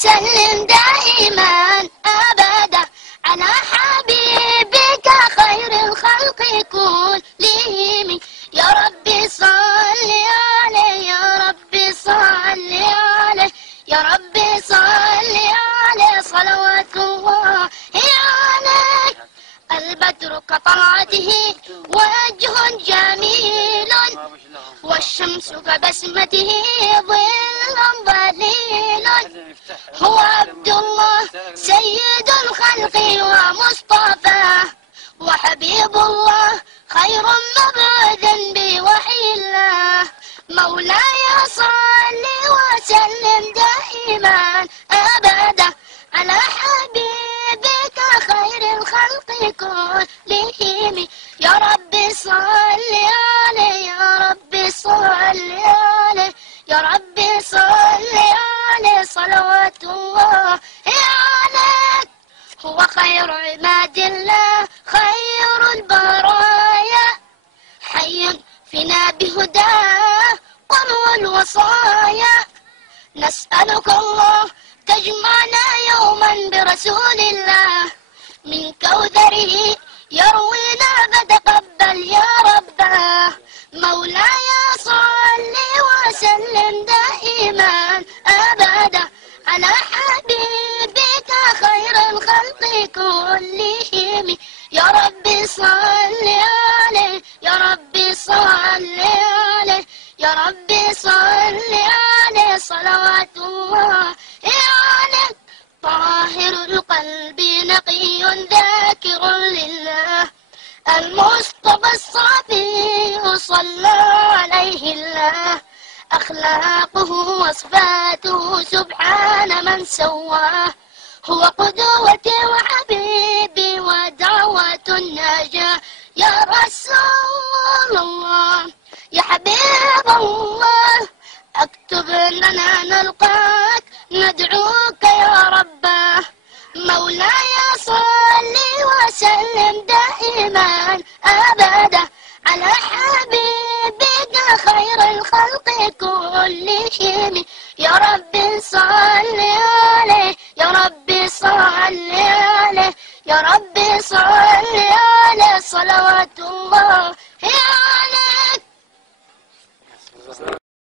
وسلم دائما أبدا على حبيبك خير الخلق كلهم. يا ربي صل عليه يا ربي صل عليه يا ربي صل عليه صلوات الله عليه. البدر كطلعته وجه جميل والشمس كبسمته ظل ظليل. هو عبد الله سيد الخلق ومصطفاه وحبيب الله خير مبعوث بوحي الله. مولاي صل وسلم دائما أبدا على حبيبك خير الخلق كلهم. يا ربي صل عليه يا ربي صل عليه يا ربي صل عليه صلوات الله عليه. هو خير عباد الله خير البرايا حي فينا بهداه وهو الوصايا. نسألك الله تجمعنا يوما برسول الله من كوثره يروينا فتقبل يا رباه. مولاي صل وسلم دائما أبدا على حبيبك خير الخلق كلهم. يا ربي صل عليه يا ربي صل عليه يا ربي صل عليه صلوات الله عليه. طاهر القلب نقي ذاكر لله المصطفى الصافي صلى عليه الله. أخلاقه وصفاته سبحان من سواه. هو قدوتي وحبيبي ودعوة النجاة. يا رسول الله يا حبيب الله اكتب لنا نلقاك ندعوك يا رباه. مولاي صل وسلم دائما أبدا على حبيبك خير الخلق كلهم. يا رب صل عليه